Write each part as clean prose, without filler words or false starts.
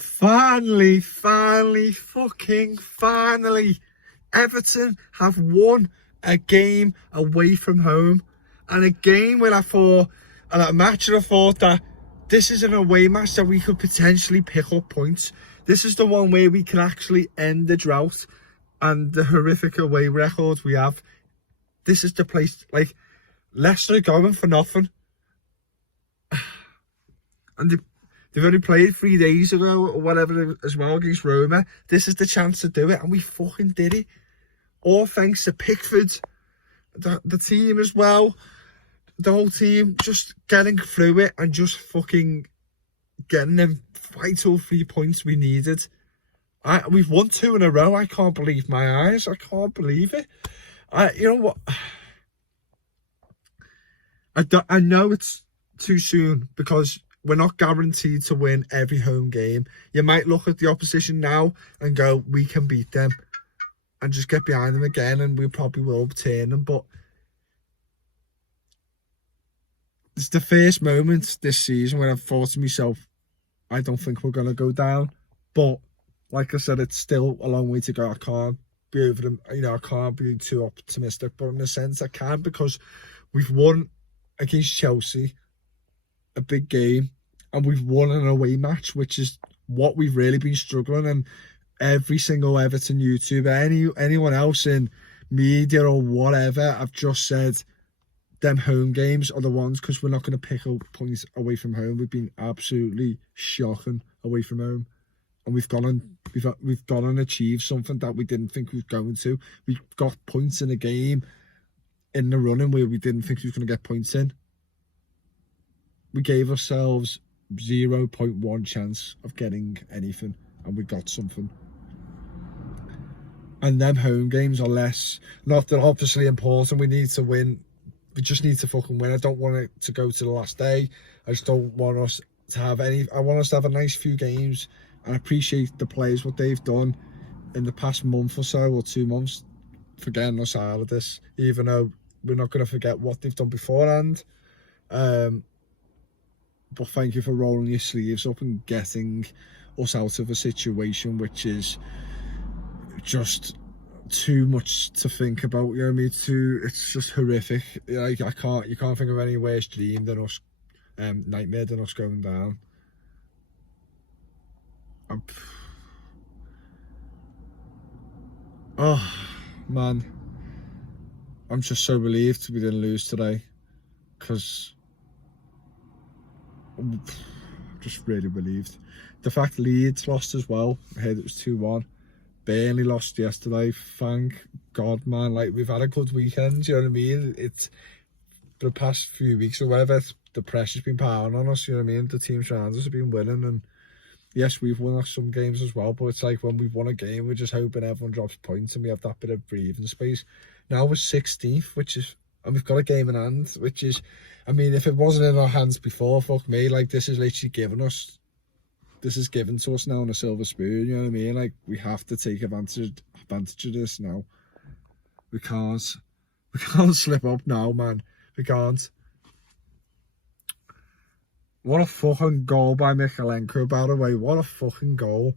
Finally, fucking finally, Everton have won a game away from home. And a game where I thought, and a match that I thought that this is an away match that we could potentially pick up points. This is the one where we can actually end the drought and the horrific away record we have. This is the place, like, Leicester are going for nothing. And they've only played 3 days ago or whatever as well against Roma. This is the chance to do it, and we fucking did it. All thanks to Pickford, the team as well. The whole team just getting through it and just fucking getting them vital 3 points we needed. We've won 2 in a row. I can't believe my eyes. I can't believe it. You know what? I know it's too soon because we're not guaranteed to win every home game. You might look at the opposition now and go, we can beat them, and just get behind them again, and we probably will turn them. But it's the first moment this season when I've thought to myself, I don't think we're going to go down. But like I said, it's still a long way to go. I can't be over them. You know, I can't be too optimistic, but in a sense I can, because we've won against Chelsea, a big game, and we've won an away match, which is what we've really been struggling. And every single Everton YouTuber, anyone else in media or whatever, I've just said them home games are the ones, because we're not going to pick up points away from home. We've been absolutely shocking away from home, and we've gone and achieved something that we didn't think we was going to. We got points in a game in the running where we didn't think we was going to get points in. We gave ourselves 0.1 chance of getting anything, and we got something. And them home games are less, not that obviously important. We need to win. We just need to fucking win. I don't want it to go to the last day. I just don't want us to have any. I want us to have a nice few games, and appreciate the players, what they've done in the past month or so, or 2 months, for getting us out of this, even though we're not going to forget what they've done beforehand. But thank you for rolling your sleeves up and getting us out of a situation which is just too much to think about. You know what I mean? It's just horrific. Like, you can't think of any worse dream than us, nightmare than us going down. Oh man, I'm just so relieved we didn't lose today, because I'm just really relieved. The fact Leeds lost as well, I heard it was 2-1. Burnley lost yesterday. Thank God, man. Like, we've had a good weekend, you know what I mean? It's for the past few weeks or whatever, the pressure's been piling on us, you know what I mean? The teams around us have been winning, and yes, we've won some games as well, but it's like when we've won a game, we're just hoping everyone drops points and we have that bit of breathing space. Now we're 16th, and we've got a game in hand, which is, I mean, if it wasn't in our hands before, fuck me, like, this is literally given to us now on a silver spoon, you know what I mean? Like, we have to take advantage of this now. We can't slip up now, man. We can't. What a fucking goal by Mikalenko, by the way. What a fucking goal.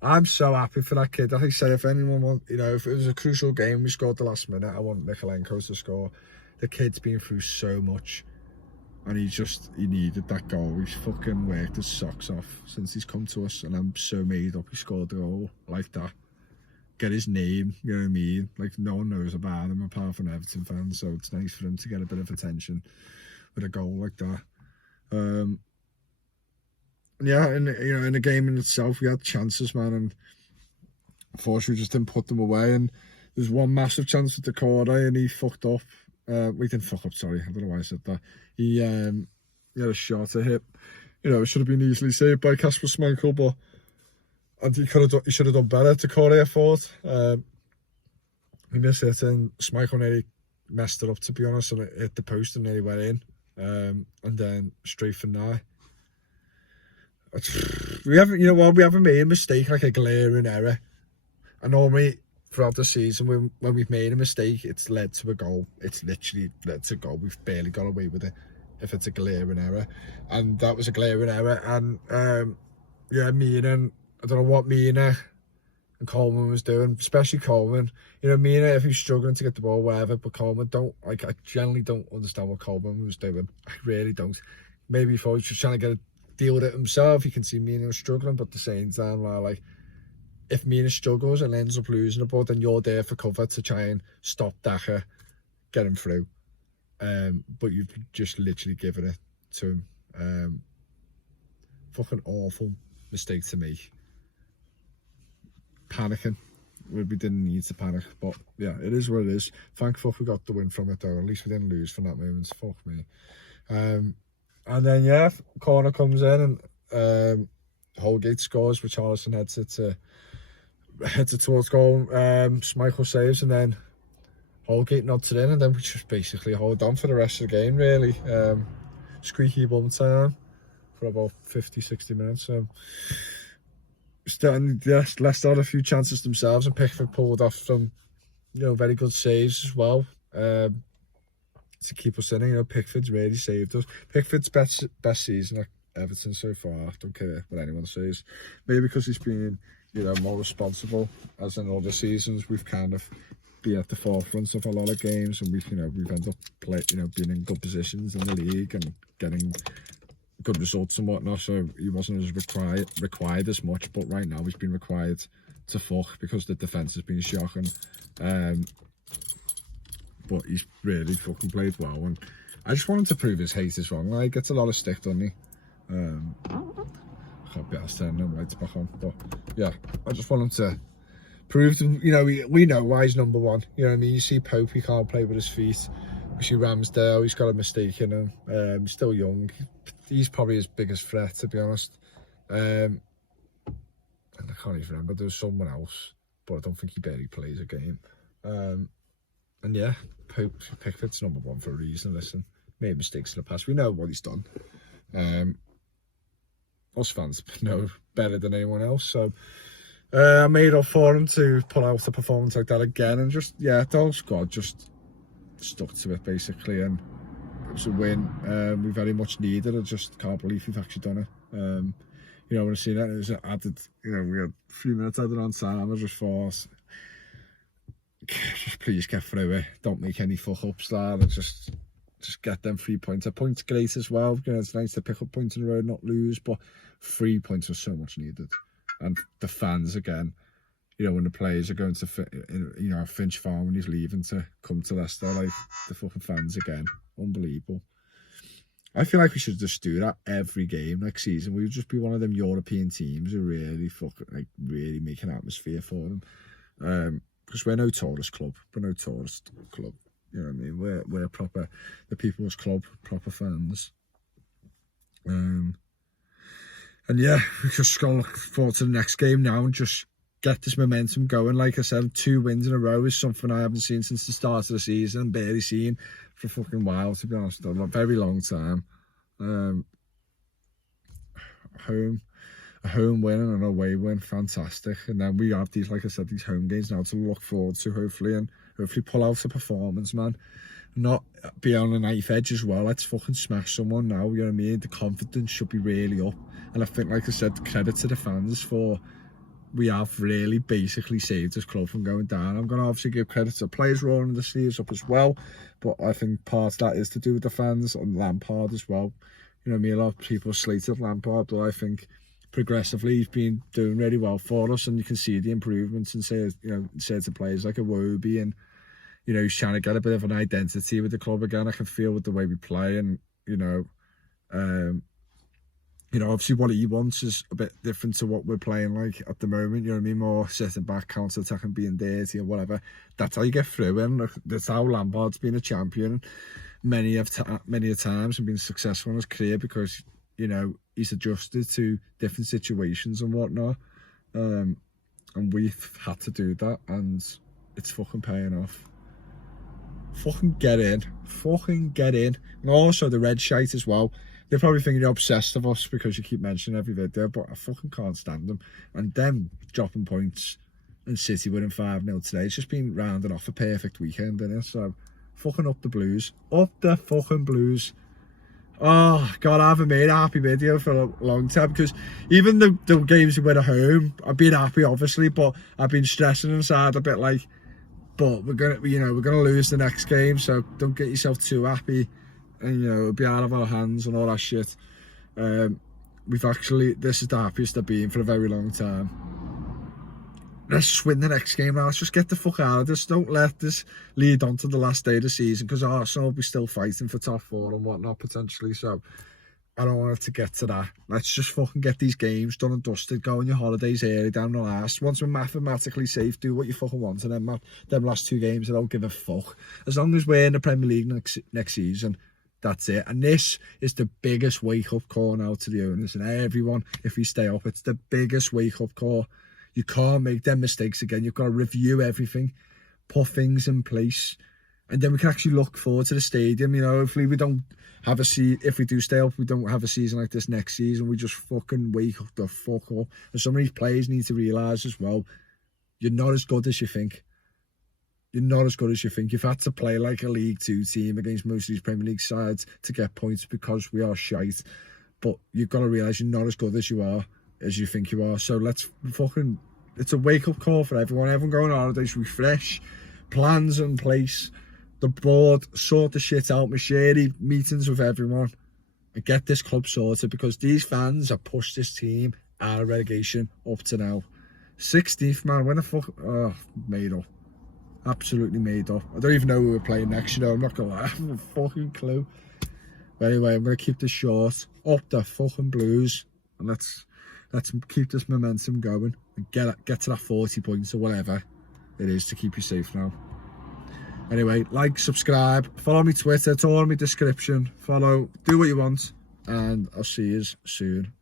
I'm so happy for that kid. Like I said, if anyone wants, you know, if it was a crucial game, we scored the last minute, I want Mikalenko to score. The kid's been through so much, and he needed that goal. He's fucking worked his socks off since he's come to us, and I'm so made up he scored the goal like that. Get his name, you know what I mean? Like, no one knows about him apart from Everton fans, so it's nice for him to get a bit of attention with a goal like that. Yeah, and you know, in the game in itself, we had chances, man, and unfortunately we just didn't put them away. And there's one massive chance with the corner, and he fucked up. We didn't fuck up, sorry, I don't know why I said that. He had a shot to hit. You know, it should have been easily saved by Kasper Schmeichel, but he should have done better to Corey, I thought. We missed it, and Schmeichel nearly messed it up, to be honest, and it hit the post and nearly went in. And then straight from there. We haven't made a mistake, like a glaring error. And normally throughout the season, when we've made a mistake, it's led to a goal. It's literally led to a goal. We've barely got away with it if it's a glaring error. And that was a glaring error. And yeah, me and I don't know what Mina and Coleman was doing, especially Coleman. You know, Mina, if he's struggling to get the ball, whatever, but Coleman I generally don't understand what Coleman was doing. I really don't. Maybe he thought he was just trying to get a deal with it himself. You can see Mina was struggling, but at the same time, like, if Mina struggles and ends up losing the ball, then you're there for cover to try and stop Daka, get him through. But you've just literally given it to him. Fucking awful mistake to make. Panicking. We didn't need to panic, but yeah, it is what it is. Thank fuck we got the win from it though. At least we didn't lose from that moment. Fuck me. And then yeah, corner comes in and Holgate scores, which Harrison heads it towards goal. Schmeichel saves, and then Holgate nods it in, and then we just basically hold on for the rest of the game, really. Squeaky bum time for about 50-60 minutes. Starting, yes, Leicester had a few chances themselves, and Pickford pulled off some, very good saves as well to keep us in. Pickford's really saved us. Pickford's best season at Everton so far. I don't care what anyone says. Maybe because he's been, more responsible, as in other seasons. We've kind of been at the forefront of a lot of games, and we've ended up being in good positions in the league and getting good results and whatnot, so he wasn't as required as much, but right now he's been required to fuck because the defence has been shocking. But he's really fucking played well, and I just want him to prove his hate is wrong. Like, gets a lot of stick, doesn't he? I can't be asked to turn them lights back on, but yeah, I just want him to prove to him, we know why he's number one. You know what I mean? You see Pope, he can't play with his feet. We see Ramsdale, he's got a mistake in him. He's still young. He's probably his biggest threat, to be honest. And I can't even remember. There was someone else, but I don't think he barely plays a game. And yeah, Pickford's number one for a reason. Listen, made mistakes in the past. We know what he's done. Us fans know better than anyone else. So I made up for him to pull out a performance like that again. And just, yeah, the whole squad just stuck to it, basically. And it was a win. We very much needed it. I just can't believe we've actually done it. When I see that, it was added, we had a few minutes added on time. I just thought, just please get through it. Don't make any fuck-ups, lad. And just get them 3 points. A point's great as well. It's nice to pick up points in a row, not lose, but 3 points are so much needed. And the fans, again, when the players are going to, Finch Farm when he's leaving to come to Leicester, like, the fucking fans again, unbelievable. I feel like we should just do that every game next season. We would just be one of them European teams who really really make an atmosphere for them. Because we're no tourist club. We're no tourist club. You know what I mean? We're proper, the people's club, proper fans. And yeah, we just gotta look forward to the next game now and just get this momentum going. Like I said, 2 wins in a row is something I haven't seen since the start of the season, barely seen for a fucking while, to be honest. A very long time. A home win and an away win, fantastic. And then we have these, like I said, these home games now to look forward to, hopefully, and hopefully pull out a performance, man. Not be on a knife edge as well. Let's fucking smash someone now, you know what I mean? The confidence should be really up. And I think, like I said, credit to the fans for, we have really basically saved this club from going down. I'm going to obviously give credit to players rolling the sleeves up as well, but I think part of that is to do with the fans and Lampard as well. You know what I mean? A lot of people slated Lampard, but I think progressively he's been doing really well for us, and you can see the improvements and certain players like Iwobi, and he's trying to get a bit of an identity with the club again. I can feel with the way we play, and obviously what he wants is a bit different to what we're playing like at the moment. You know what I mean? More sitting back, counter attacking, being dirty or whatever. That's how you get through, and that's how Lampard's been a champion many a times and been successful in his career, because he's adjusted to different situations and whatnot. And we've had to do that, and it's fucking paying off. Fucking get in. And also the red shite as well. They're probably thinking you're obsessed of us because you keep mentioning every video, but I fucking can't stand them. And them dropping points and City winning 5-0 today, it's just been rounded off a perfect weekend, innit? So fucking up the Blues. Up the fucking Blues. Oh God, I haven't made a happy video for a long time, because even the games we went at home, I've been happy obviously, but I've been stressing inside a bit, like, but we're gonna lose the next game, so don't get yourself too happy, and it'll be out of our hands and all that shit. This is the happiest I've been for a very long time. Let's just win the next game now. Let's just get the fuck out of this. Don't let this lead on to the last day of the season, because Arsenal will be still fighting for top 4 and whatnot potentially. So I don't want it to get to that. Let's just fucking get these games done and dusted. Go on your holidays early down the last. Once we're mathematically safe, do what you fucking want. And then them last 2 games, I don't give a fuck. As long as we're in the Premier League next season, that's it. And this is the biggest wake-up call now to the owners and everyone. If we stay up, it's the biggest wake-up call. You can't make them mistakes again. You've got to review everything, put things in place, and then we can actually look forward to the stadium. Hopefully we don't have if we do stay up, we don't have a season like this next season. We just fucking wake up the fuck up. And some of these players need to realise as well, you're not as good as you think. You're not as good as you think. You've had to play like a League 2 team against most of these Premier League sides to get points because we are shite. But you've got to realise you're not as good as you think you are. So let's fucking, it's a wake-up call for everyone. Everyone going on holidays, refresh, plans in place, the board, sort the shit out, Machete, meetings with everyone, and get this club sorted, because these fans have pushed this team out of relegation up to now. 16th, man. When the fuck? Oh, made up. Absolutely made up. I don't even know who we're playing next, I'm not gonna lie. I have a fucking clue. But anyway, I'm gonna keep this short. Up the fucking Blues, and let's keep this momentum going and get to that 40 points or whatever it is to keep you safe now. Anyway, like, subscribe, follow me Twitter, it's all in my description. Follow, do what you want, and I'll see you soon.